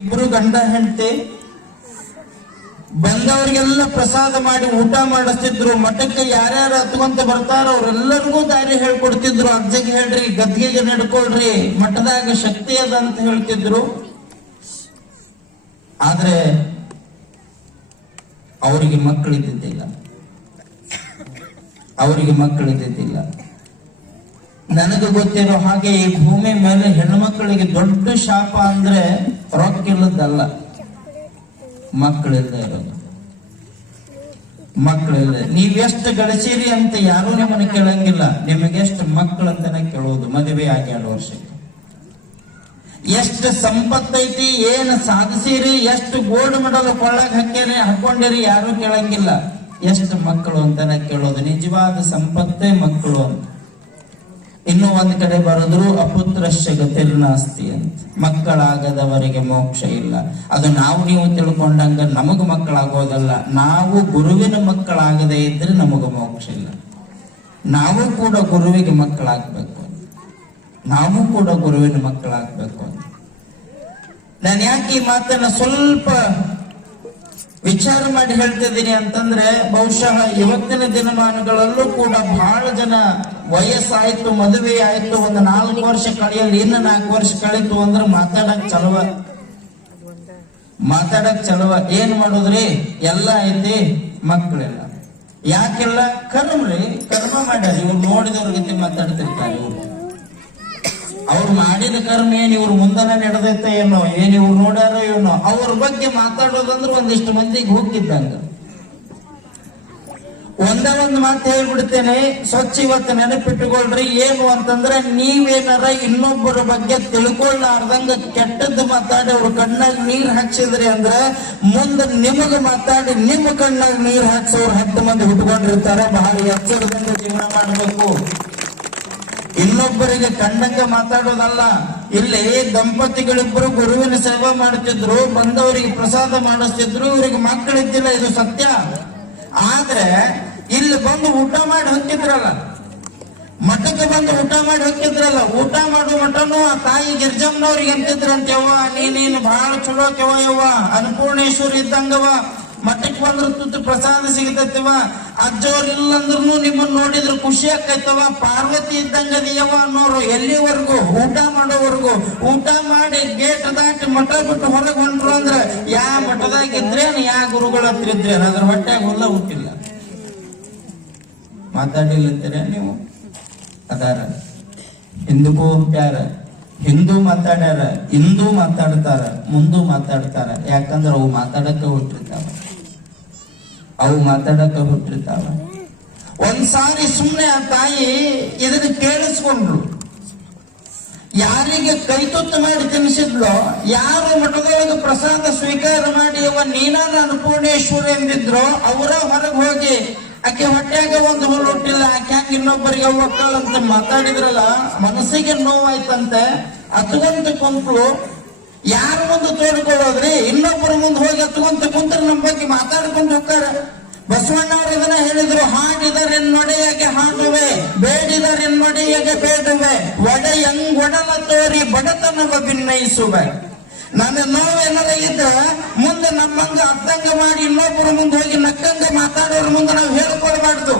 ಇಬ್ರು ಗಂಡ ಹೆಂಡತಿ ಬಂದವರಿಗೆಲ್ಲ ಪ್ರಸಾದ ಮಾಡಿ ಊಟ ಮಾಡಿಸ್ತಿದ್ರು. ಮಠಕ್ಕೆ ಯಾರ್ಯಾರು ಹತ್ಕೊಂತ ಬರ್ತಾರ ಅವ್ರೆಲ್ಲರಿಗೂ ದಾರಿ ಹೇಳ್ಕೊಡ್ತಿದ್ರು. ಅಜ್ಜಗೆ ಹೇಳ್ರಿ, ಗದ್ಗೆಗೆ ನಡ್ಕೊಳ್ರಿ, ಮಠದಾಗ ಶಕ್ತಿ ಅದ ಅಂತ ಹೇಳ್ತಿದ್ರು. ಆದ್ರೆ ಅವರಿಗೆ ಮಕ್ಕಳಿದ್ದಿದ್ದಿಲ್ಲ. ನನಗೆ ಗೊತ್ತಿರೋ ಹಾಗೆ ಈ ಭೂಮಿ ಮೇಲೆ ಹೆಣ್ಮಕ್ಳಿಗೆ ದೊಡ್ಡ ಶಾಪ ಅಂದ್ರೆ ರೊಕ್ಕಿಲ್ಲದಲ್ಲ, ಮಕ್ಕಳಿಲ್ಲದೆ ಇರೋದು. ಮಕ್ಕಳಿಲ್ಲ. ನೀವೆಷ್ಟು ಗಳಿಸಿರಿ ಅಂತ ಯಾರು ನಿಮ್ಮನ್ನ ಕೇಳಂಗಿಲ್ಲ. ನಿಮಗೆಷ್ಟು ಮಕ್ಕಳಂತಾನೆ ಕೇಳೋದು. ಮದುವೆ ಆಗಿ 2 ವರ್ಷಕ್ಕೆ ಎಷ್ಟು ಸಂಪತ್ತೈತಿ, ಏನು ಸಾಧಿಸಿರಿ, ಎಷ್ಟು ಗೋಲ್ಡ್ ಮೆಡಲ್ ಕೊಳ್ಳಾಗ ಹಾಕೊಂಡಿರಿ ಯಾರು ಕೇಳಂಗಿಲ್ಲ. ಎಷ್ಟು ಮಕ್ಕಳು ಅಂತಾನೆ ಕೇಳೋದು. ನಿಜವಾದ ಸಂಪತ್ತೇ ಮಕ್ಕಳು ಅಂತ. ಇನ್ನು ಒಂದ್ ಕಡೆ ಬರೆದ್ರು ಅಪುತ್ರಶ್ಯ ಗತಿರ್ನಾಸ್ತಿ ಅಂತ. ಮಕ್ಕಳಾಗದವರಿಗೆ ಮೋಕ್ಷ ಇಲ್ಲ. ಅದು ನಾವು ನೀವು ತಿಳ್ಕೊಂಡಂಗ ನಮಗ ಮಕ್ಕಳಾಗೋದಲ್ಲ. ನಾವು ಗುರುವಿನ ಮಕ್ಕಳಾಗದೇ ಇದ್ರೆ ನಮಗ ಮೋಕ್ಷ ಇಲ್ಲ. ನಾವು ಕೂಡ ಗುರುವಿಗೆ ಮಕ್ಕಳಾಗ್ಬೇಕು. ನಾನು ಯಾಕೆ ಈ ಮಾತನ್ನ ಸ್ವಲ್ಪ ವಿಚಾರ ಮಾಡಿ ಹೇಳ್ತಿದ್ದೀನಿ ಅಂತಂದ್ರೆ, ಬಹುಶಃ ಇವತ್ತಿನ ದಿನಮಾನಗಳಲ್ಲೂ ಕೂಡ ಬಹಳ ಜನ ವಯಸ್ಸಾಯ್ತು, ಮದುವೆ ಆಯ್ತು, ಒಂದು 4 ವರ್ಷ ಕಳೆಯಲ್ಲ, ಇನ್ನು 4 ವರ್ಷ ಕಳೀತು ಅಂದ್ರೆ ಮಾತಾಡಕ್ ಚಲವ. ಏನ್ ಮಾಡೋದ್ರಿ, ಎಲ್ಲ ಐತಿ, ಮಕ್ಕಳೆಲ್ಲ. ಯಾಕೆಲ್ಲ ಕರ್ಮ ಮಾಡ್ಯಾರ. ಇವ್ರು ನೋಡಿದವ್ರ ಗತಿ ಮಾತಾಡ್ತಿರ್ತಾರೆ. ಅವ್ರು ಮಾಡಿದ ಕರ್ಮ ಏನ್ ಇವ್ರು ಮುಂದನ ನಡೆದೈತೆ ಏನೋ, ಏನ್ ಇವ್ರು ನೋಡ್ಯಾರೋ ಏನೋ. ಅವ್ರ ಬಗ್ಗೆ ಮಾತಾಡೋದಂದ್ರೆ ಒಂದಿಷ್ಟು ಮಂದಿಗೆ ಹೋಗಿದ್ದಂಗ. ಒಂದು ಮಾತು ಹೇಳ್ಬಿಡ್ತೇನೆ, ಸ್ವಚ್ಛ ಇವತ್ತು ನೆನಪಿಟ್ಟುಕೊಳ್ರಿ. ಏನು ಅಂತಂದ್ರೆ, ನೀವೇನಾರ ಇನ್ನೊಬ್ಬರ ಬಗ್ಗೆ ತಿಳ್ಕೊಳ್ಳಾರ್ದಂಗ ಕೆಟ್ಟದ್ದು ಮಾತಾಡಿ ಅವ್ರ ಕಣ್ಣಾಗ ನೀರ್ ಹಾಕ್ಸಿದ್ರಿ ಅಂದ್ರೆ, ಮುಂದೆ ನಿಮಗ ಮಾತಾಡಿ ನಿಮ್ಮ ಕಣ್ಣಾಗ ನೀರ್ ಹಾಕ್ಸೋರು 10 ಮಂದಿ ಹುಟ್ಕೊಂಡಿರ್ತಾರೆ. ಬಹಳ ಎಚ್ಚರದಿಂದ ಜೀವನ ಮಾಡಬೇಕು. ಇನ್ನೊಬ್ಬರಿಗೆ ಕಂಡಂಗ ಮಾತಾಡೋದಲ್ಲ. ಇಲ್ಲಿ ದಂಪತಿಗಳಿಬ್ಬರು ಗುರುವಿನ ಸೇವೆ ಮಾಡ್ತಿದ್ರು, ಬಂದವರಿಗೆ ಪ್ರಸಾದ ಮಾಡಿಸ್ತಿದ್ರು, ಇವರಿಗೆ ಮಕ್ಕಳಿದ್ದಿಲ್ಲ, ಇದು ಸತ್ಯ. ಆದ್ರೆ ಇಲ್ಲಿ ಬಂದು ಊಟ ಮಾಡಿ ಹೋಗ್ತಿದ್ರಲ್ಲ, ಮಠಕ್ಕೆ ಬಂದು ಊಟ ಮಾಡಿ ಹೋಗ್ತಿದ್ರಲ್ಲ, ಊಟ ಮಾಡುವ ಮಠನು ಆ ತಾಯಿ ಗಿರ್ಜಮ್ಮನವ್ರಿಗೆ ಅಂತಿದ್ರಂತೆವ್ವ, ನೀನು ಬಹಳ ಚಲೋ ಯವ್ವ, ಅನ್ನಪೂರ್ಣೇಶ್ವರಿ ಇದ್ದಂಗವ, ಮಠಕ್ಕೆ ಬಂದ್ರು ತುತ್ತು ಪ್ರಸಾದ ಸಿಗತೈತಿವ, ಅಜ್ಜವ್ರು ಇಲ್ಲಂದ್ರು ನಿಮ್ಮನ್ನ ನೋಡಿದ್ರು ಖುಷಿ ಆಕೈತವ, ಪಾರ್ವತಿ ಇದ್ದಂಗದಿಯವ ಅನ್ನೋರು. ಎಲ್ಲಿವರೆಗೂ? ಊಟ ಮಾಡೋವರೆಗೂ. ಊಟ ಮಾಡಿ ಗೇಟ್ ದಾಟಿ ಮಠ ಬಿಟ್ಟು ಹೊರಗೆ ಹೊಂಟ್ರು ಅಂದ್ರೆ, ಯಾ ಮಠದಾಗಿದ್ರೇನು, ಯಾ ಗುರುಗಳ ಹತ್ರ ಇದ್ರೇನು, ಅದ್ರ ಹೊಟ್ಟೆಗೆ ಹುಲ್ಲ ಹುಟ್ಟಿಲ್ಲ. ಮಾತಾಡಿಲ್ಲಂತೀರ ನೀವು? ಅದಾರ ಹಿಂದಕ್ಕೂ ಹುಟ್ಟ್ಯಾರ, ಹಿಂದೂ ಮಾತಾಡ್ಯಾರ, ಇಂದೂ ಮಾತಾಡ್ತಾರ, ಮುಂದೂ ಮಾತಾಡ್ತಾರ. ಯಾಕಂದ್ರೆ ಅವು ಮಾತಾಡಕ್ಕೆ ಹುಟ್ಟಿರ್ತಾವ. ಒಂದ್ಸಾರಿ ಸುಮ್ನೆ ಆ ತಾಯಿ ಇದನ್ನ ಕೇಳಿಸ್ಕೊಂಡ್ರು. ಯಾರಿಗೆ ಕೈತುತ್ತು ಮಾಡಿ ತಿನ್ನಿಸಿದ್ಲೋ, ಯಾರು ಮಠದೊಳಗೆ ಪ್ರಸಾದ ಸ್ವೀಕಾರ ಮಾಡಿ ಅವ ನೀನಾದ ಅನ್ನಪೂರ್ಣೇಶ್ವರಿ ಎಂದಿದ್ರು, ಅವರ ಹೊರಗೆ ಹೋಗಿ ಆಕೆ ಹೊಟ್ಟೆಗೆ ಒಂದು ಹುಲ್ಲು ಹುಟ್ಟಿಲ್ಲ, ಆಕೆ ಹಂಗ ಇನ್ನೊಬ್ಬರಿಗೆ ಒಕ್ಕಳಂತ ಮಾತಾಡಿದ್ರಲ್ಲ, ಮನಸ್ಸಿಗೆ ನೋವಾಯ್ತಂತೆ. ಹತ್ಕೊಂತ ಕುಂತ್ರು. ಯಾರ ಮುಂದೆ ತೋಡ್ಕೊಳ್ಳೋದ್ರಿ? ಇನ್ನೊಬ್ಬರ ಮುಂದೆ ಹೋಗಿ ಹತ್ಕೊಂತ ಕುಂತ್ರೆ ನಮ್ಮ ಬಗ್ಗೆ ಮಾತಾಡ್ಕೊಂಡು ಹೋಗ್ತಾರ. ಬಸವಣ್ಣವ್ರು ಇದನ್ನ ಹೇಳಿದ್ರು, ಹಾಡಿದರೆನ್ನೊಡೆಯಗೆ ಹಾಡುವೆ, ಬೇಡಿದರೆನ್ನೊಡೆಯಗೆ ಬೇಡುವೆ, ಒಡೆಯಂಗೊಡಲ ತೋರಿ ಬಡತನವ ಭಿನ್ನಯಿಸುವೆ. ನನ್ನ ನೋವೇನಾರ ಇದ್ರ ಮುಂದೆ ನಮ್ಮಂಗ ಅರ್ಥಂಗ ಮಾಡಿ ಇನ್ನೊಬ್ಬರ ಮುಂದೆ ಹೋಗಿ ನಕ್ಕಂಗ ಮಾತಾಡೋರ ಮುಂದೆ ನಾವು ಹೇಳ್ಕೊಳ್ಬಾರ್ದು.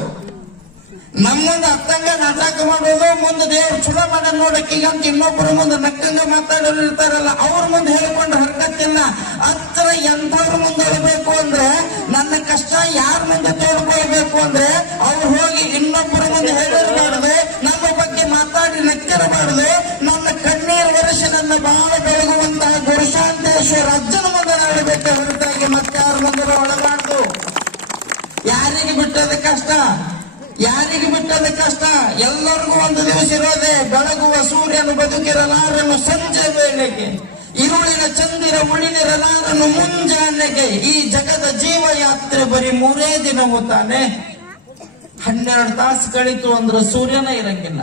ನಮ್ಮಂದ ಅರ್ಥಂಗ ನಾಟಕ ಮಾಡೋದು, ಮುಂದೆ ದೇವ್ರು ಚಲೋ ಮಾಡ ನೋಡಕ್ಕೀಗಂತ ಇನ್ನೊಬ್ಬರ ಮುಂದೆ ನಕ್ಕಂಗ ಮಾತಾಡೋರು ಇರ್ತಾರಲ್ಲ, ಅವ್ರ ಮುಂದೆ ಹೇಳ್ಕೊಂಡ್ರೆ ಹರ್ಕತ್ತಿಲ್ಲ. ಹತ್ರ ಎಂಥವ್ರ ಮುಂದೆ ಹೇಳ್ಬೇಕು ಅಂದ್ರೆ, ನನ್ನ ಕಷ್ಟ ಯಾರ ಮುಂದೆ ತೋಡ್ಕೊಳ್ಬೇಕು ಅಂದ್ರೆ, ಅವ್ರು ಹೋಗಿ ಇನ್ನೊಬ್ಬರ ಮುಂದೆ ಹೇಳಿರಬಾರ್ದು, ನಮ್ಮ ಬಗ್ಗೆ ಮಾತಾಡಿ ನಕ್ಕಿರಬಾರ್ದು. ನನ್ನ ಕಣ್ಣೀರು ವರ್ಷ ನನ್ನ ಬಹಳ ಬೆಳಗುವಂತಹ ಗುರುಶಾಂತೇಶ್ವರ ಅಜ್ಜನ ಮುಂದೆ ಆಡಬೇಕು ಹೊರತಾಗಿ ಮತ್ತೆ ಯಾರ ಮುಂದೆ ಒಳಗಾಡ್ದು. ಯಾರಿಗೆ ಬಿಟ್ಟದ ಕಷ್ಟ? ಎಲ್ಲರಿಗೂ ಒಂದು ದಿವಸ ಇರೋದೆ. ಬೆಳಗುವ ಸೂರ್ಯನು ಬದುಕಿರಲಾರನು ಸಂಜೆ ವೇಳೆಗೆ, ಇರುಳಿನ ಚಂದಿರ ಉಳಿನಿರಲಾರನು ಮುಂಜಾನೆಗೆ. ಈ ಜಗದ ಜೀವ ಯಾತ್ರೆ ಬರೀ 3 ದಿನವೂ ತಾನೆ. 12 ತಾಸು ಕಳಿತು ಅಂದ್ರೆ ಸೂರ್ಯನ ಇರಂಗಿಲ್ಲ,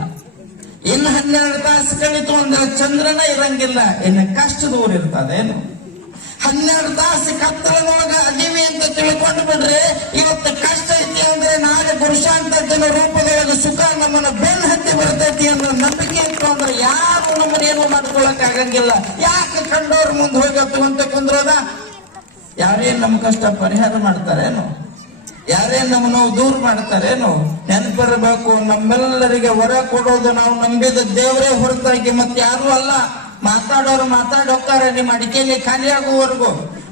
ಇನ್ನು 12 ತಾಸು ಕಳಿತು ಅಂದ್ರೆ ಚಂದ್ರನ ಇರಂಗಿಲ್ಲ. ಇನ್ನು ಕಷ್ಟ ದೂರ ಇರ್ತದೇನು? 12 ತಾಸು ಕತ್ತಲದೊಳಗ ಅದೀವಿ ಅಂತ ತಿಳ್ಕೊಂಡು ಬಿಡ್ರಿ. ಇವತ್ತು ಕಷ್ಟ ಐತಿ ಅಂದ್ರೆ ನಾಳೆ ಪುರುಷಾಂತರ್ಜನ ರೂಪದೊಳಗೆ ಸುಖ ನಮ್ಮನ್ನ ಬೆನ್ ಹತ್ತಿ ಬರ್ತೈತಿ ಅನ್ನೋ ನಂಬಿಕೆ ಇಟ್ಕೊಂಡ್ರೆ ಯಾರು ನಮ್ಮನ್ನೇನು ಮಾಡ್ಕೊಳಕ್ ಆಗಂಗಿಲ್ಲ. ಯಾಕೆ ಕಂಡವ್ರ ಮುಂದೆ ಹೋಗಿ ಹತ್ತುವಂತ ಕುಂದ್ರೋದ? ಯಾರೇನ್ ನಮ್ ಕಷ್ಟ ಪರಿಹಾರ ಮಾಡ್ತಾರೇನು? ಯಾರೇನ್ ನಮ್ಮನ್ನು ದೂರ ಮಾಡ್ತಾರೇನು? ನೆನಪಿರಬೇಕು, ನಮ್ಮೆಲ್ಲರಿಗೆ ಹೊರ ಕೊಡೋದು ನಾವು ನಂಬಿದ ದೇವರೇ ಹೊರತಾಗಿ ಮತ್ತೆ ಯಾರು ಅಲ್ಲ. ಮಾತಾಡೋರು ಮಾತಾಡಿ ಹೋಗ್ತಾರ ನಿಮ್ಮ ಅಡಿಕೆಯಲ್ಲಿ ಖಾಲಿ ಆಗುವವರೆಗೂ.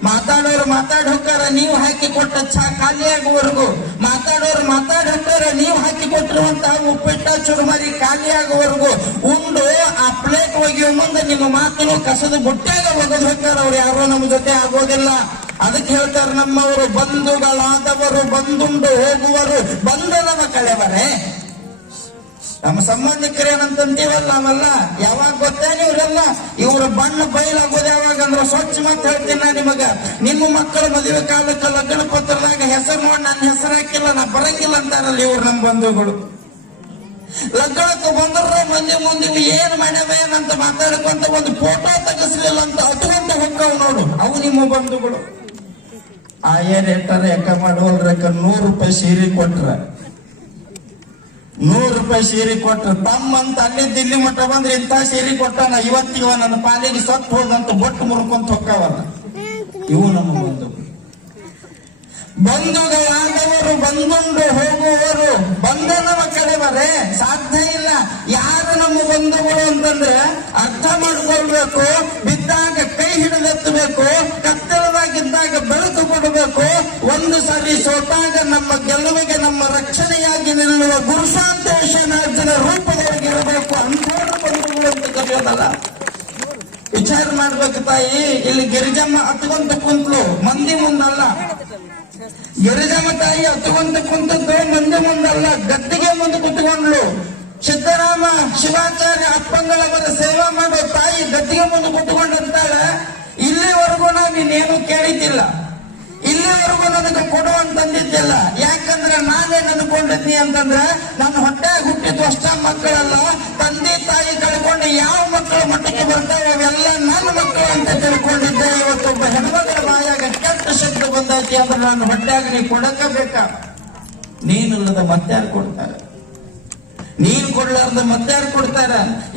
ಮಾತಾಡೋರು ಮಾತಾಡಿ ಹೋಗ್ತಾರ ನೀವು ಹಾಕಿ ಕೊಟ್ಟ ಚಾ ಖಾಲಿ ಆಗುವವರೆಗೂ. ಮಾತಾಡೋರು ಮಾತಾಡಿ ಹೋಗ್ತಾರ ನೀವು ಹಾಕಿ ಕೊಟ್ಟಿರುವಂತಹ ಉಪ್ಪಿಟ್ಟ ಚುರುಮರಿ ಖಾಲಿ ಆಗುವವರೆಗೂ. ಉಂಡು ಆ ಪ್ಲೇಟ್ ಒಗೆಯುವ ಮುಂದೆ ನಿಮ್ಮ ಮಾತನ್ನು ಕಸದ ಬುಟ್ಟ್ಯಾಗ ಒಗೆದು ಹೋಗ್ತಾರ. ಅವ್ರು ಯಾರು ನಮ್ಮ ಜೊತೆ ಆಗೋದಿಲ್ಲ. ಅದಕ್ಕೆ ಹೇಳ್ತಾರೆ, ನಮ್ಮವರು ಬಂಧುಗಳಾದವರು ಬಂದುಂಡು ಹೋಗುವರು, ಬಂಧನವ ಕಳೆವರೆ. ನಮ್ಮ ಸಂಬಂಧಿಕರು ಏನಂತೀವಲ್ಲ ನಾವೆಲ್ಲ ಯಾವಾಗ ಗೊತ್ತೇನು? ಇವರೆಲ್ಲ ಇವರ ಬಣ್ಣ ಬಯಲಾಗೋದು ಯಾವಾಗ ಅಂದ್ರೆ ಸ್ವಚ್ಛ ಮಾತು ಹೇಳ್ತೀನಿ ನಾ ನಿಮಗ. ನಿಮ್ಮ ಮಕ್ಕಳ ಮದುವೆ ಕಾಲಕ್ಕೆ ಲಗ್ನ ಪತ್ರದಾಗ ಹೆಸರು ನೋಡಿ ನನ್ನ ಹೆಸರು ಹಾಕಿಲ್ಲ, ನಾ ಬರಂಗಿಲ್ಲ ಅಂತಾರಲ್ಲ ಇವ್ರು ನಮ್ಮ ಬಂಧುಗಳು. ಲಗ್ನಕ್ಕೆ ಬಂದ್ರು ಮಂದಿ ಏನ್ ಮಾಡ್ಯಾವೇನಂತ ಮಾತಾಡ್ಕೊಂತ ಒಂದು ಫೋಟೋ ತೆಗಿಸ್ಲಿಲ್ಲ ಅಂತ ಅದುವಂತ ಹೊಕ್ಕವ್ ನೋಡು, ಅವು ನಿಮ್ಮ ಬಂಧುಗಳು. ಏನ್ ಹೇಳ್ತಾರೆ, ಯಾಕ ಮಾಡುವಲ್ರಕ್ಕ 100 ರೂಪಾಯಿ ಸೀರೆ ಕೊಟ್ರ, 100 ರೂಪಾಯಿ ಸೀರೆ ಕೊಟ್ರ ತಮ್ಮಂತ ಅಲ್ಲಿ ದಿಲ್ಲಿ ಮಟ್ಟ ಬಂದ್ರೆ ಇಂಥ ಸೀರೆ ಕೊಟ್ಟಾನ, ಇವತ್ತಿವ ನನ್ನ ಪಾಲಿಗೆ ಸತ್ತು ಹೋದಂತ ಬೊಟ್ಟು ಮುರ್ಕೊಂತ ಹೊಕ್ಕವಲ್ಲ, ಇವು ನಮ್ಮ ಬಂಧುಗಳು. ಬಂಧುಗಳಾದವರು ಬಂದುಂಡು ಹೋಗುವವರು, ಬಂಧನವ ಕಳೆವರೆ. ಸಾಧ್ಯ ಇಲ್ಲ. ಯಾರು ನಮ್ಮ ಬಂಧುಗಳು ಅಂತಂದ್ರೆ ಅರ್ಥ ಮಾಡ್ಕೊಳ್ಬೇಕು. ಬಿದ್ದಾಗ ಕೈ ಹಿಡಿದೆತ್ತಬೇಕು, ಕತ್ತಲದಾಗಿದ್ದಾಗ ಬೆಳಕು ಕೊಡಬೇಕು. ಒಂದು ಸಾರಿ ಸೋತಾಗ ನಮ್ಮ ಗೆಲುವಿಗೆ ನಮ್ಮ ರಕ್ಷಣೆಯಾಗಿ ನಿಲ್ಲುವ ಗುರುಸಾಂತೇಶನಾರ್ಜನ ರೂಪದೊಳಗಿರಬೇಕು. ಅಂಥವರು ಬಂಧುಗಳು ಅಂತ ಕರೆಯೋದಲ್ಲ. ವಿಚಾರ ಮಾಡ್ಬೇಕು ತಾಯಿ. ಇಲ್ಲಿ ಗಿರಿಜಮ್ಮ ಹತ್ಕೊಂತ ಕುಂತ್ಲು, ಮಂದಿ ಮುಂದಲ್ಲ. ಗಿರಿಜಮ್ಮ ತಾಯಿ ಹತ್ಕೊಂತ ಕುಂತದ್ದು ಮಂದಿ ಮುಂದಲ್ಲ, ಗದ್ದಿಗೆ ಮುಂದೆ ಕುತ್ಕೊಂಡ್ಲು. ಸಿದ್ದರಾಮ ಶಿವಾಚಾರ್ಯ ಅಪ್ಪಂಗಳವರ ಸೇವಾ ಮಾಡೋ ತಾಯಿ ಗದ್ದಿಗೆ ಮುಂದೆ ಕುತ್ಕೊಂಡಂತಾಳೆ, ಇಲ್ಲಿವರೆಗೂ ನೀನೇನು ಕೇಳಿದ್ದಿಲ್ಲ, ಇಲ್ಲಿವರೆಗೂ ನನಗೆ ಕೊಡುವಂತಂದಿದ್ದಿಲ್ಲ. ಯಾಕಂದ್ರೆ ನಾನೇನ್ ಅನ್ಕೊಂಡಿದ್ನಿ ಅಂತಂದ್ರೆ ನನ್ನ ಹೊಟ್ಟೆಗೆ ಹುಟ್ಟಿದ್ದು ಅಷ್ಟ ಮಕ್ಕಳಲ್ಲ, ತಂದೆ ತಾಯಿ ಕಳ್ಕೊಂಡು ಯಾವ ಮಕ್ಕಳ ಮಟ್ಟಕ್ಕೆ ಬರ್ತಾವೆ ಅವೆಲ್ಲ ನನ್ನ ಮಕ್ಕಳು ಅಂತ ತಿಳ್ಕೊಂಡಿದ್ದೆ. ಇವತ್ತೊಬ್ಬ ಹೆಣ್ಮಗಳ ಬಾಯಾಗ ಕೆಟ್ಟ ಶಬ್ದ ಬಂದೈತಿ ಅಂದ್ರೆ ನನ್ನ ಹೊಟ್ಟೆಯಾಗ ನೀ ಕೊಡಕಬೇಕ. ನೀನಿಲ್ಲದ ಮತ್ತಾರು ಕೊಡ್ತಾರೆ, ನೀನ್ ಕೊಡ್ಲಾರ್ದ ಮತ್ತಾರು ಕೊಡ್ತಾರ.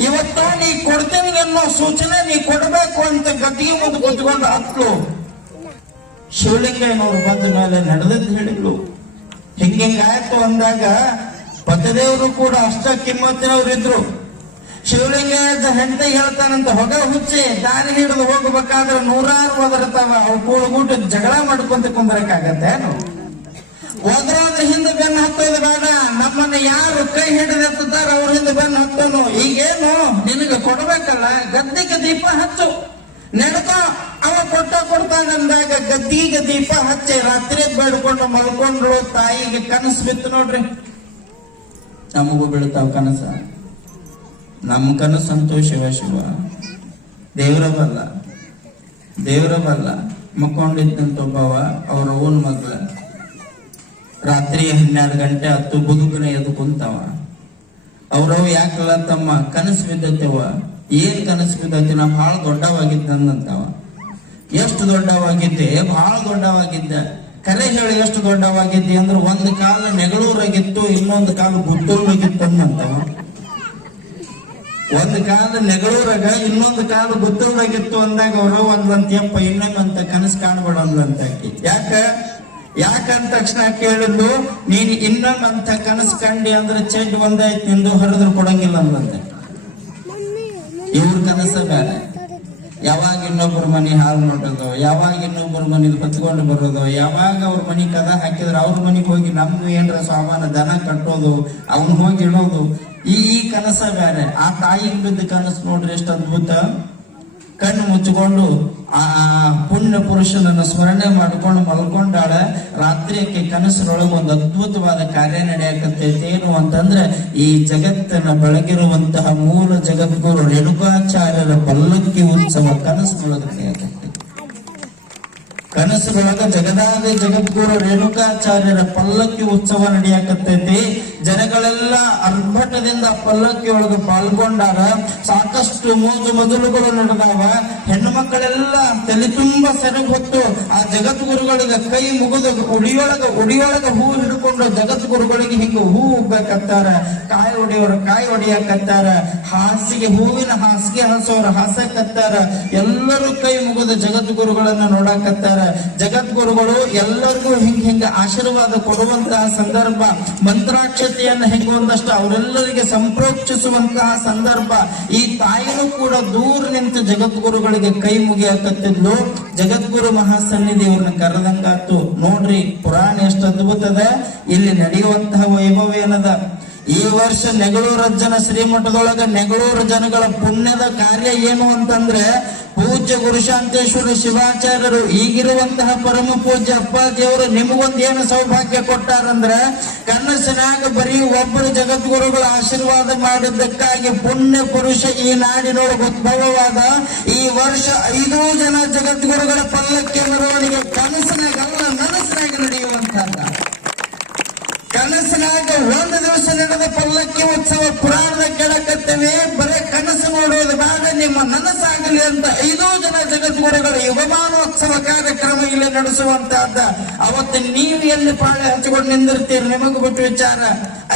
ಇವತ್ತು ನೀ ಕೊಡ್ತೀನಿ ಅನ್ನೋ ಸೂಚನೆ ನೀ ಕೊಡ್ಬೇಕು ಅಂತ ಗದ್ದಿಗೆ ಮುಂದೆ ಕುತ್ಕೊಂಡು ಹತ್ಲು. ಶಿವಲಿಂಗಯ್ಯನವರು ಬಂದ ಮೇಲೆ ನಡೆದದ್ದು ಹೇಳಿದ್ಲು. ಹಿಂಗಾಯ್ತು ಅಂದಾಗ ಪತಿದೇವರು ಕೂಡ ಅಷ್ಟ ಕಿಮ್ಮತ್ತಿನವ್ರಿದ್ರು. ಶಿವಲಿಂಗಯ್ಯದ ಹೆಂಡತಿ ಹೇಳ್ತಾನಂತ, ಹೊಗ ಹುಚ್ಚಿ ದಾರಿ ಹಿಡಿದು ಹೋಗ್ಬೇಕಾದ್ರೆ 100 ಒದರ್ತಾವ, ಅವು ಕೂಡ್ಗೂಟ ಜಗಳ ಮಾಡ್ಕೊಂತ ಕುಂಬರಕ್ಕಾಗತ್ತೆ? ಒದರಾದ್ರೆ ಹಿಂದೆ ಬೆನ್ನು ಹತ್ತೋದು ಬೇಡ. ನಮ್ಮನ್ನ ಯಾರು ಕೈ ಹಿಡಿದೆತ್ತಾರ ಅವ್ರ ಹಿಂದೆ ಬೆನ್ನು ಹತ್ತೋನು. ಈಗೇನು ನಿನಗೆ ಕೊಡ್ಬೇಕಲ್ಲ, ಗದ್ದಿಗೆ ದೀಪ ಹಚ್ಚು, ನೆಡ್ಕೋ. ಅವ ಕೊಡ್ತಾನಂದಾಗ ಗದ್ದಿಗೆ ದೀಪ ಹಚ್ಚಿ ರಾತ್ರಿ ಬೇಡ್ಕೊಂಡು ಮಲ್ಕೊಂಡ್ರು. ತಾಯಿಗೆ ಕನಸು ಬಿತ್ತು ನೋಡ್ರಿ. ನಮಗೂ ಬೀಳ್ತಾವ ಕನಸ. ನಮ್ಮ ಕನಸಂತೂ ಶಿವ ದೇವರ ಬಲ್ಲ. ಮಕ್ಕೊಂಡಿದ್ದಂತ ಒಬ್ಬವ ಅವ್ರ ಓನ್ ಮಗ್ಳ ರಾತ್ರಿ 12 ಗಂಟೆ ಹತ್ತು ಬದುಕನ ಎದ್ದು ಕುಂತಾವ. ಅವ್ರವ್ ಯಾಕಲ್ಲ ತಮ್ಮ ಕನಸು ಬಿದ್ದತ್ತವ. ಏನ್ ಕನಸು ಬಿದ್ದತಿ? ನಾ ಬಹಳ ದೊಡ್ಡವಾಗಿದ್ದಂತಾವ. ಎಷ್ಟು ದೊಡ್ಡವಾಗಿದ್ದೆ? ಬಹಳ ದೊಡ್ಡವಾಗಿದ್ದ. ಕರೆ ಹೇಳಿ ಎಷ್ಟು ದೊಡ್ಡವಾಗಿದ್ದೆ ಅಂದ್ರೆ ಒಂದು ಕಾಲ ನೆಗಳೂರಾಗಿತ್ತು, ಇನ್ನೊಂದು ಕಾಲ ಗುತ್ತೂರಾಗಿತ್ತು ಅಂದಂತಾವ. ಒಂದು ಕಾಲ ನೆಗಳೂರಾಗ, ಇನ್ನೊಂದು ಕಾಲ ಗುತ್ತೂರಾಗಿತ್ತು ಅಂದಾಗ ಅವರು ಒಂದಂತಪ್ಪ ಇನ್ನೊಮ್ಮೆ ಅಂತ ಕನಸು ಕಾಣಬೇಡ ಅಂದ್ಲಂತ. ಯಾಕಂದ ತಕ್ಷಣ ಕೇಳಿದ್ಲು, ನೀನ್ ಇನ್ನೊಮ್ಮಂತ ಕನಸು ಕಂಡಿ ಅಂದ್ರೆ ಚೆಡ್ ಒಂದಾಯ್ತು ನಿಂದು, ಹರಿದ್ರು ಕೊಡಂಗಿಲ್ಲ ಅಂದ್ಲಂತೆ. ಇವ್ರ ಕನಸ ಬೇರೆ. ಯಾವಾಗ ಇನ್ನೊಬ್ಬರ ಮನಿ ಹಾಳು ನೋಡೋದು, ಯಾವಾಗ ಇನ್ನೊಬ್ಬರ ಮನಿ ಹೊತ್ಕೊಂಡು ಬರೋದು, ಯಾವಾಗ ಅವ್ರ ಮನಿ ಕದ ಹಾಕಿದ್ರೆ ಅವ್ರ ಮನಿಗೆ ಹೋಗಿ ನಮ್ದು ಏನ್ರ ಸಾಮಾನ ದನ ಕಟ್ಟೋದು, ಅವ್ನ್ ಹೋಗಿ ಇಡೋದು, ಈ ಕನಸ ಬೇರೆ. ಆ ತಾಯಿ ಬಿದ್ದ ಕನಸು ನೋಡ್ರಿ ಎಷ್ಟು ಅದ್ಭುತ. ಕಣ್ಣು ಮುಚ್ಚಿಕೊಂಡು ಆ ಪುಣ್ಯ ಪುರುಷನನ್ನ ಸ್ಮರಣೆ ಮಾಡ್ಕೊಂಡು ಮಲ್ಕೊಂಡಾಳ. ರಾತ್ರಿಯಕ್ಕೆ ಕನಸಿನೊಳಗೆ ಒಂದು ಅದ್ಭುತವಾದ ಕಾರ್ಯ ನಡೆಯಕತ್ತೈತೆ. ಏನು ಅಂತಂದ್ರೆ, ಈ ಜಗತ್ತನ್ನ ಬೆಳಗಿರುವಂತಹ ಮೂಲ ಜಗದ್ಗುರು ರೇಣುಕಾಚಾರ್ಯರ ಪಲ್ಲಕ್ಕಿ ಉತ್ಸವ ಕನಸಿನೊಳಗೆ ನಡೆಯಕತ್ತೈತೆ. ಕನಸಿನೊಳಗ ಜಗದಾದಿ ಜಗದ್ಗುರು ರೇಣುಕಾಚಾರ್ಯರ ಪಲ್ಲಕ್ಕಿ ಉತ್ಸವ ನಡೆಯಕತ್ತೈತಿ. ಜನಗಳೆಲ್ಲ ಅರ್ಭಟದಿಂದ ಪಲ್ಲಕ್ಕಿ ಒಳಗ ಪಾಲ್ಗೊಂಡಾರ. ಸಾಕಷ್ಟು ಮೋಜು ಮಜಲುಗಳು ನಡೆದಾವ. ಹೆಣ್ಣು ಮಕ್ಕಳೆಲ್ಲ ತಲೆ ತುಂಬ ಸೆರಗು ಹೊತ್ತು ಆ ಜಗದ್ಗುರುಗಳಿಗೆ ಕೈ ಮುಗಿದು ಉಡಿಯೊಳಗ ಹೂ ಹಿಡ್ಕೊಂಡು ಜಗದ್ಗುರುಗಳಿಗೆ ಹಿಂಗ ಹೂ ಉಬ್ಬಕತ್ತಾರ. ಕಾಯಿ ಹೊಡಿಯಕತ್ತಾರ. ಹಾಸಿಗೆ ಹೂವಿನ ಹಾಸಿಗೆ ಹಸೋರು ಹಾಸಕತ್ತಾರ. ಎಲ್ಲರೂ ಕೈ ಮುಗಿದು ಜಗದ್ಗುರುಗಳನ್ನ ನೋಡಕತ್ತಾರ. ಜಗದ್ಗುರುಗಳು ಎಲ್ಲರಿಗೂ ಹಿಂಗ ಆಶೀರ್ವಾದ ಕೊಡುವಂತಹ ಸಂದರ್ಭ, ಮಂತ್ರಾಕ್ಷತೆಯನ್ನು ಹೆಂಗ ಒಂದಷ್ಟು ಅವರೆಲ್ಲರಿಗೆ ಸಂಪ್ರೋಕ್ಷಿಸುವಂತಹ ಸಂದರ್ಭ. ಈ ತಾಯಿನೂ ಕೂಡ ದೂರ ನಿಂತು ಜಗದ್ಗುರುಗಳಿಗೆ ಕೈ ಮುಗಿಯಕತ್ತಿದ್ಲು. ಜಗದ್ಗುರು ಮಹಾಸನ್ನಿಧಿ ಅವ್ರನ್ನ ಕರೆದಂಗಾತು. ನೋಡ್ರಿ ಪುರಾಣ ಎಷ್ಟು ಅದ್ಭುತದ. ಇಲ್ಲಿ ನಡೆಯುವಂತಹ ವೈಭವ ಏನದ. ಈ ವರ್ಷ ನೆಗಳೂರಜ್ಜನ ಶ್ರೀಮಠದೊಳಗ ನೆಗಳೂರು ಜನಗಳ ಪುಣ್ಯದ ಕಾರ್ಯ ಏನು ಅಂತಂದ್ರೆ, ಪೂಜ್ಯ ಗುರುಶಾಂತೇಶ್ವರ ಶಿವಾಚಾರ್ಯರು ಈಗಿರುವಂತಹ ಪರಮ ಪೂಜ್ಯ ಅಪ್ಪಾಜಿಯವರು ನಿಮಗೊಂದು ಏನು ಸೌಭಾಗ್ಯ ಕೊಟ್ಟಾರಂದ್ರೆ, ಕನಸಿನಾಗ ಬರೀ ಒಬ್ಬರು ಜಗದ್ಗುರುಗಳ ಆಶೀರ್ವಾದ ಮಾಡಿದ್ದಕ್ಕಾಗಿ ಪುಣ್ಯ ಪುರುಷ ಈ ನಾಡಿನೊಳಗೆ ಉದ್ಭವವಾದ. ಈ ವರ್ಷ 5 ಜನ ಜಗದ್ಗುರುಗಳ ಪಲ್ಲಕ್ಕಿ ಮೆರವಣಿಗೆ ಕನಸಿನಾಗಲ್ಲ ನನಸಿನಾಗ ನಡೆಯುವಂತಹದ್ದು. ಕನಸಿನಾಗ ಒಂದು ದಿವಸ ನಡೆದ ಪಲ್ಲಕ್ಕಿ ಉತ್ಸವ ಪುರಾಣದ ಕೇಳಕತ್ತೇವೆ. ಬರೇ ಕನಸು ನೋಡೋದು ಬೇಡ, ನಿಮ್ಮ ನನಸಾಗಲಿ ಅಂತ 5 ಜನ ಜಗದ್ಗುರುಗಳ ಯುಗಮಾನೋತ್ಸವ ಕಾರ್ಯಕ್ರಮ ಇಲ್ಲಿ ನಡೆಸುವಂತಹದ್ದ. ಅವತ್ತು ನೀವು ಎಲ್ಲಿ ಪಾಳೆ ಹಚ್ಚಿಕೊಂಡು ನಿಂದಿರ್ತೀರಿ ನಿಮಗೂ ಬಿಟ್ಟು ವಿಚಾರ.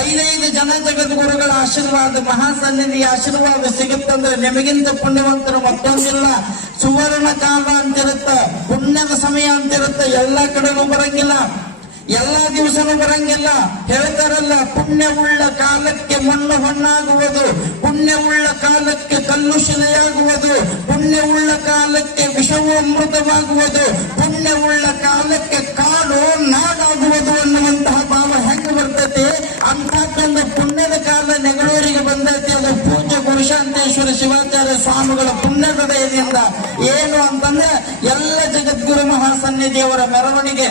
5 ಜನ ಜಗದ್ಗುರುಗಳ ಆಶೀರ್ವಾದ, ಮಹಾಸನ್ನಿಧಿ ಆಶೀರ್ವಾದ ಸಿಗುತ್ತಂದ್ರೆ ನಿಮಗಿಂತ ಪುಣ್ಯವಂತರು ಮತ್ತೊಂದಿಲ್ಲ. ಸುವರ್ಣ ಕಾಲ ಅಂತಿರುತ್ತ, ಪುಣ್ಯದ ಸಮಯ ಅಂತಿರುತ್ತ. ಎಲ್ಲಾ ಕಡೆನೂ ಬರಂಗಿಲ್ಲ, ಎಲ್ಲಾ ದಿವಸನೂ ಬರಂಗಿಲ್ಲ. ಹೇಳ್ತಾರಲ್ಲ, ಪುಣ್ಯವುಳ್ಳ ಕಾಲಕ್ಕೆ ಮಣ್ಣು ಹೊಣ್ಣಾಗುವುದು, ಪುಣ್ಯವುಳ್ಳ ಕಾಲಕ್ಕೆ ಕಲ್ಲು ಶಿಲೆಯಾಗುವುದು, ಪುಣ್ಯವುಳ್ಳ ಕಾಲಕ್ಕೆ ವಿಷವು ಅಮೃತವಾಗುವುದು, ಪುಣ್ಯವುಳ್ಳ ಕಾಲಕ್ಕೆ ಕಾಡು ನಾಡಾಗುವುದು ಅನ್ನುವಂತಹ ಭಾವ ಹೆಂಗ ಬರ್ತೈತಿ. ಅಂತಹದ್ದೊಂದು ಪುಣ್ಯದ ಕಾಲ ನೆಗಳೂರಿಗೆ ಬಂದೈತಿ. ಅದು ಪೂಜ್ಯ ಗುರುಶಾಂತೇಶ್ವರ ಶಿವಾಚಾರ್ಯ ಸ್ವಾಮಿಗಳ ಪುಣ್ಯದ ದಯದಿಂದ. ಏನು ಅಂತಂದ್ರೆ, ಎಲ್ಲ ಜಗದ್ಗುರು ಮಹಾಸನ್ನಿಧಿಯವರ ಮೆರವಣಿಗೆ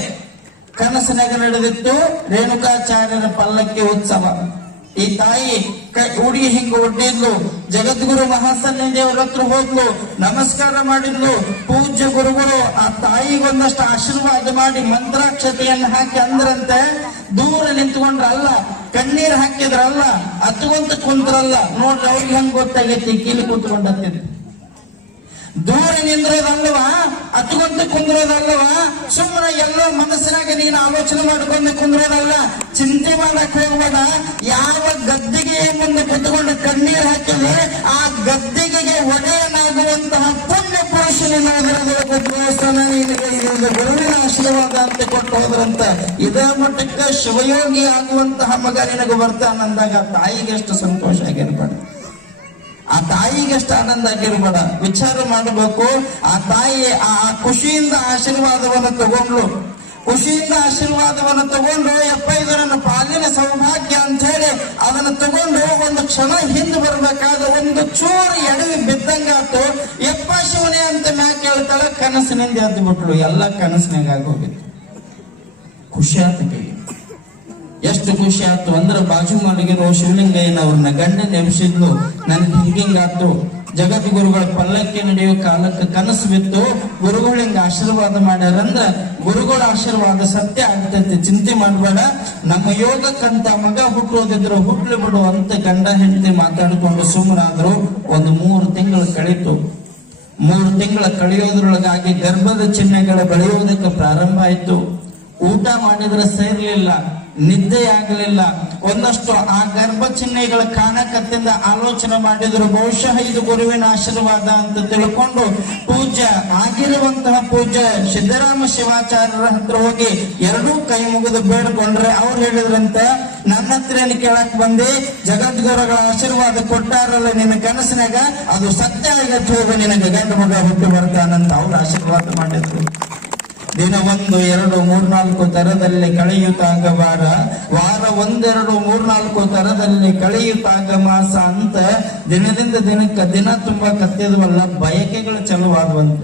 ಕನಸಿನಾಗ ನಡೆದಿತ್ತು. ರೇಣುಕಾಚಾರ್ಯರ ಪಲ್ಲಕ್ಕಿ ಉತ್ಸವ. ಈ ತಾಯಿ ಹುಡುಗಿ ಹಿಂಗ ಒಡ್ಡಿದ್ಲು. ಜಗದ್ಗುರು ಮಹಾಸನ್ನಿಧಿಯವರ ಹತ್ರ ಹೋದ್ಲು, ನಮಸ್ಕಾರ ಮಾಡಿದ್ಲು. ಪೂಜ್ಯ ಗುರುಗಳು ಆ ತಾಯಿಗೊಂದಷ್ಟು ಆಶೀರ್ವಾದ ಮಾಡಿ ಮಂತ್ರಾಕ್ಷತೆಯನ್ನು ಹಾಕಿ ಅಂದ್ರಂತೆ. ದೂರ ನಿಂತ್ಕೊಂಡ್ರಲ್ಲ, ಕಣ್ಣೀರ್ ಹಾಕಿದ್ರಲ್ಲ, ಹತ್ಕೊಂತ ಕುಂತ್ರಲ್ಲ. ನೋಡ್ರಿ ಅವ್ರಿಗೆ ಹೆಂಗ್ ಗೊತ್ತಾಗೈತಿ ಕೀಲಿ ಕೂತ್ಕೊಂಡತ್ತಿದ್. ದೂರ ನಿಂದ್ರೋದಲ್ವಾ, ಹತ್ಕೊಂತ ಕುಂದ್ರೋದಲ್ವಾ, ಸುಮ್ಮನೆ ಎಲ್ಲೋ ಮನಸ್ಸಿನಾಗ ನೀನು ಆಲೋಚನೆ ಮಾಡ್ಕೊಂಡು ಕುಂದ್ರೋದಲ್ಲ. ಚಿಂತೆ ಮಾಡಕ್ ಹೋಗ್ಬೇಡ. ಯಾವ ಗದ್ದಿಗೆ ಮುಂದೆ ಕುತ್ಕೊಂಡು ಕಣ್ಣೀರ್ ಹಾಕಿದ್ರೆ ಆ ಗದ್ದಿಗೆಗೆ ಒಡೆಯನಾಗುವಂತಹ ಪುಣ್ಯ ಪುರುಷನಿಗೆ ಗುರುವಿನ ಆಶೀರ್ವಾದ ಅಂತ ಕೊಟ್ಟು ಹೋದ್ರಂತ. ಇದೇ ಮಟ್ಟಕ್ಕೆ ಶಿವಯೋಗಿ ಆಗುವಂತಹ ಮಗ ನಿನಗೆ ಬರ್ತಾನಂದಾಗ ತಾಯಿಗೆ ಎಷ್ಟು ಸಂತೋಷ ಆಗಿರ್ಬೇಡ, ಆ ತಾಯಿಗೆ ಎಷ್ಟು ಆನಂದ ಆಗಿರ್ಬೇಡ. ವಿಚಾರ ಮಾಡಬೇಕು. ಆ ತಾಯಿ ಆ ಖುಷಿಯಿಂದ ಆಶೀರ್ವಾದವನ್ನು ತಗೊಂಡ್ಲು. ಖುಷಿಯಿಂದ ಆಶೀರ್ವಾದವನ್ನು ತಗೊಂಡು, ಯಪ್ಪ ಇದು ನನ್ನ ಪಾಲಿನ ಸೌಭಾಗ್ಯ ಅಂತ ಹೇಳಿ ಅದನ್ನು ತಗೊಂಡು ಒಂದು ಕ್ಷಣ ಹಿಂದೆ ಬರ್ಬೇಕಾದ ಒಂದು ಚೂರು ಎಡವಿ ಬಿದ್ದಂಗಾತು. ಯಪ್ಪ ಶಿವನೇ ಅಂತ ಮ್ಯಾಕ್ ಕೇಳ್ತಾಳೆ. ಕನಸಿನಿಂದ ಎದ್ದು ಬಿಟ್ಲು. ಎಲ್ಲ ಕನಸಿನಾಗ ಆಗೋಗಿತ್ತು. ಖುಷಿ ಆತ ಕೈ. ಎಷ್ಟು ಖುಷಿ ಆಯ್ತು ಅಂದ್ರೆ, ಬಾಜು ಮಲಗಿರೋ ಶಿವಲಿಂಗಯ್ಯನವ್ರನ್ನ ಗಂಡ ನೆನೆಸಿದ್ಲು. ನನ್ಗೆ ಹಿಂಗಾತು. ಜಗದ್ಗುರುಗಳ ಪಲ್ಲಕ್ಕಿ ನಡೆಯೋ ಕಾಲಕ್ಕೆ ಕನಸು ಬಿತ್ತು. ಗುರುಗಳು ಹಿಂಗ ಆಶೀರ್ವಾದ ಮಾಡ್ಯಾರಂದ್ರ ಗುರುಗಳ ಆಶೀರ್ವಾದ ಸತ್ಯ ಆಗ್ತೈತಿ. ಚಿಂತೆ ಮಾಡಬೇಡ. ನಮ್ಮ ಯೋಗಕ್ಕಂತ ಮಗ ಹುಟ್ಟೋದಿದ್ರು ಹುಟ್ಲಿ ಬಿಡು ಅಂತ ಗಂಡ ಹೆಂಡತಿ ಮಾತಾಡ್ಕೊಂಡು ಸುಮ್ಮನಾದ್ರು. ಒಂದು 3 ತಿಂಗಳು ಕಳೀತು. 3 ತಿಂಗಳ ಕಳೆಯೋದ್ರೊಳಗಾಗಿ ಗರ್ಭದ ಚಿಹ್ನೆಗಳು ಬೆಳೆಯುವುದಕ್ಕೆ ಪ್ರಾರಂಭ ಆಯ್ತು. ಊಟ ಮಾಡಿದ್ರೆ ಸೇರ್ಲಿಲ್ಲ, ನಿದ್ದೆ ಆಗಲಿಲ್ಲ. ಒಂದಷ್ಟು ಆ ಗರ್ಭ ಚಿಹ್ನೆಗಳ ಕಾಣಕತ್ತಿಂದ ಆಲೋಚನೆ ಮಾಡಿದ್ರು, ಬಹುಶಃ ಇದು ಗುರುವಿನ ಆಶೀರ್ವಾದ ಅಂತ ತಿಳ್ಕೊಂಡು ಪೂಜ್ಯ ಆಗಿರುವಂತಹ ಪೂಜ್ಯ ಸಿದ್ದರಾಮ ಶಿವಾಚಾರ್ಯರ ಹತ್ರ ಹೋಗಿ 2 ಕೈ ಮುಗಿದು ಬೇಡ್ಕೊಂಡ್ರೆ ಅವ್ರು ಹೇಳಿದ್ರಂತ, ನನ್ನ ಹತ್ರ ಏನು ಕೇಳಕ್ ಬಂದಿ? ಜಗದ್ಗುರುಗಳ ಆಶೀರ್ವಾದ ಕೊಟ್ಟಾರಲ್ಲ ನಿನ್ನ ಕನಸಿನಾಗ, ಅದು ಸತ್ಯ ಆಗತ್ತೆ, ಹೋಗಿ ನಿನಗೆ ಗಂಡ ಮಗ ಹುಟ್ಟು ಬರ್ತಾನಂತ ಅವ್ರು ಆಶೀರ್ವಾದ ಮಾಡಿದ್ರು. ದಿನ 1, 2, 3, 4 ತರದಲ್ಲಿ ಕಳೆಯುತ್ತಾಗ ವಾರ, ವಾರ 1, 2, 3, 4 ತರದಲ್ಲಿ ಕಳೆಯುತ್ತಾಗ ಮಾಸ ಅಂತ ದಿನದಿಂದ ದಿನಕ್ಕೆ ದಿನ ತುಂಬಾ ಕತ್ತಿದ್ವಲ್ಲ, ಬಯಕೆಗಳು ಚಲುವಾದವಂತ.